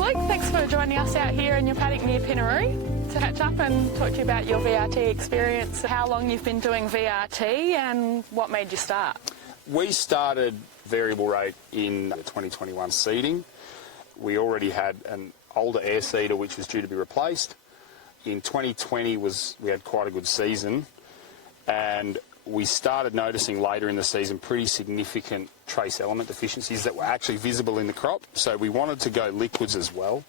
Luke. Thanks for joining us out here in your paddock near Pinaroo to catch up and talk to you about your VRT experience, how long you've been doing VRT and what made you start. We started variable rate in the 2021 seeding. We already had an older air seeder which was due to be replaced. In 2020 we had quite a good season, and we started noticing later in the season pretty significant trace element deficiencies that were actually visible in the crop. So we wanted to go liquids as well.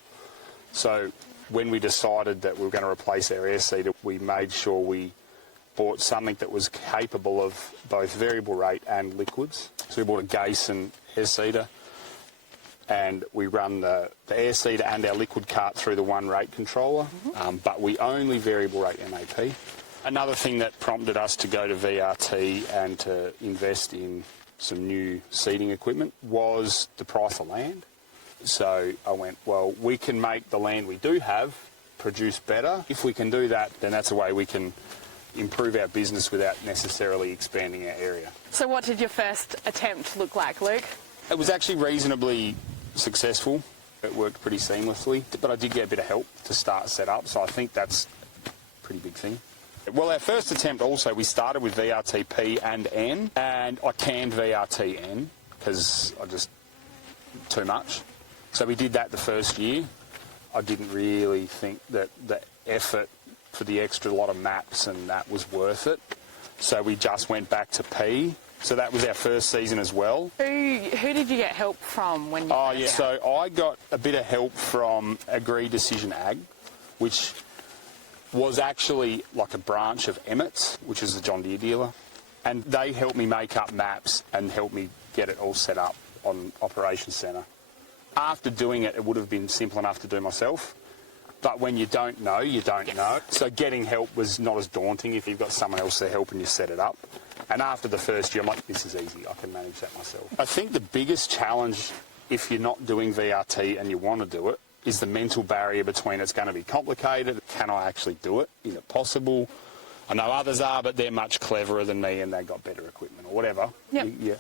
So when we decided that we were going to replace our air seeder, we made sure we bought something that was capable of both variable rate and liquids. So we bought a Gason air seeder, and we run the air seeder and our liquid cart through the one rate controller, but we only variable rate MAP. Another thing that prompted us to go to VRT and to invest in some new seeding equipment was the price of land. So I went, well, we can make the land we do have produce better. If we can do that, then that's a way we can improve our business without necessarily expanding our area. So what did your first attempt look like, Luke? It was actually reasonably successful. It worked pretty seamlessly, but I did get a bit of help to start set up, so I think that's a pretty big thing. Well, our first attempt also, we started with VRT P and N, and I canned VRT N because I just, too much. So we did that the first year. I didn't really think that the effort for the extra lot of maps and that was worth it. So we just went back to P. So that was our first season as well. Who did you get help from when you yeah, so I got a bit of help from Agree Decision Ag, which was actually like a branch of Emmett's, which is the John Deere dealer. And they helped me make up maps and helped me get it all set up on Operations Centre. After doing it, it would have been simple enough to do myself. But when you don't know, you don't know. So getting help was not as daunting if you've got someone else there helping you set it up. And after the first year, I'm like, this is easy. I can manage that myself. I think the biggest challenge, if you're not doing VRT and you want to do it, is the mental barrier between it's going to be complicated, can I actually do it, is it possible? I know others are, but they're much cleverer than me and they've got better equipment or whatever. Yep. Yeah.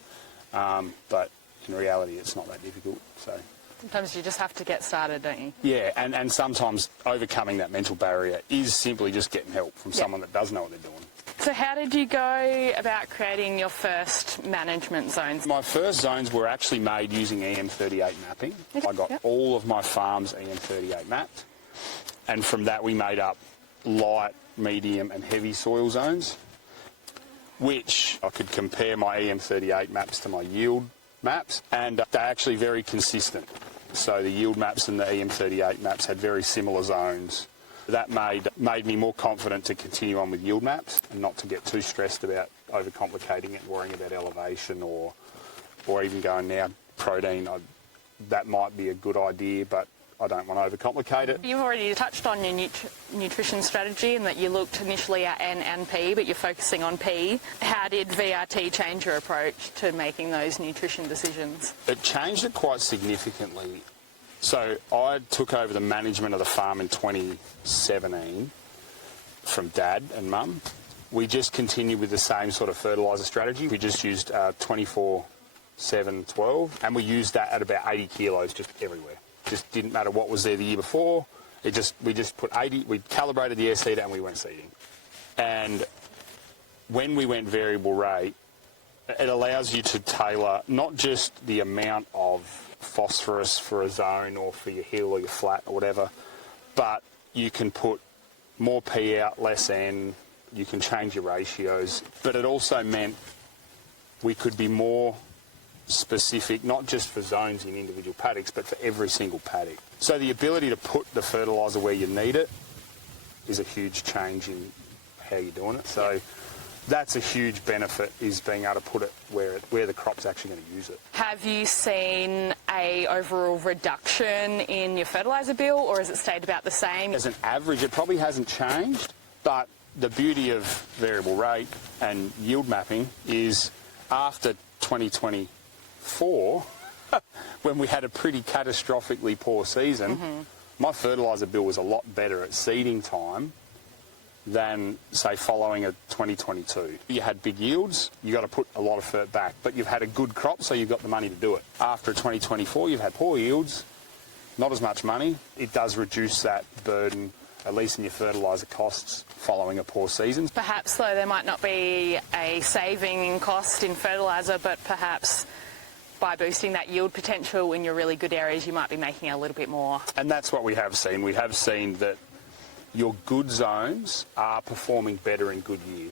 But in reality, it's not that difficult. So sometimes you just have to get started, don't you? Yeah, and sometimes overcoming that mental barrier is simply just getting help from someone that does know what they're doing. So how did you go about creating your first management zones? My first zones were actually made using EM38 mapping. I got all of my farms EM38 mapped, and from that we made up light, medium and heavy soil zones, which I could compare my EM38 maps to my yield maps, and they're actually very consistent. So the yield maps and the EM38 maps had very similar zones. That made me more confident to continue on with yield maps and not to get too stressed about overcomplicating it, worrying about elevation or even going now protein. That might be a good idea, but I don't want to overcomplicate it. You've already touched on your nutrition strategy and that you looked initially at N and P, but you're focusing on P. How did VRT change your approach to making those nutrition decisions? It changed it quite significantly. So I took over the management of the farm in 2017 from Dad and Mum. We just continued with the same sort of fertiliser strategy. We just used 24/7/12, and we used that at about 80 kilos just everywhere. Just didn't matter what was there the year before. We just put 80. We calibrated the air seeder and we went seeding. And when we went variable rate, it allows you to tailor not just the amount of phosphorus for a zone or for your hill or your flat or whatever, but you can put more P out, less N, you can change your ratios. But it also meant we could be more specific, not just for zones in individual paddocks, but for every single paddock. So the ability to put the fertiliser where you need it is a huge change in how you're doing it. So that's a huge benefit, is being able to put it where the crop's actually going to use it. Have you seen a overall reduction in your fertiliser bill, or has it stayed about the same? As an average, it probably hasn't changed, but the beauty of variable rate and yield mapping is after 2024, when we had a pretty catastrophically poor season, my fertiliser bill was a lot better at seeding time than, say, following a 2022. You had big yields, you got to put a lot of fert back, but you've had a good crop, so you've got the money to do it. After 2024, you've had poor yields, not as much money. It does reduce that burden, at least in your fertiliser costs following a poor season. Perhaps, though, there might not be a saving in cost in fertiliser, but perhaps by boosting that yield potential in your really good areas, you might be making a little bit more. And that's what we have seen. We have seen that your good zones are performing better in good years.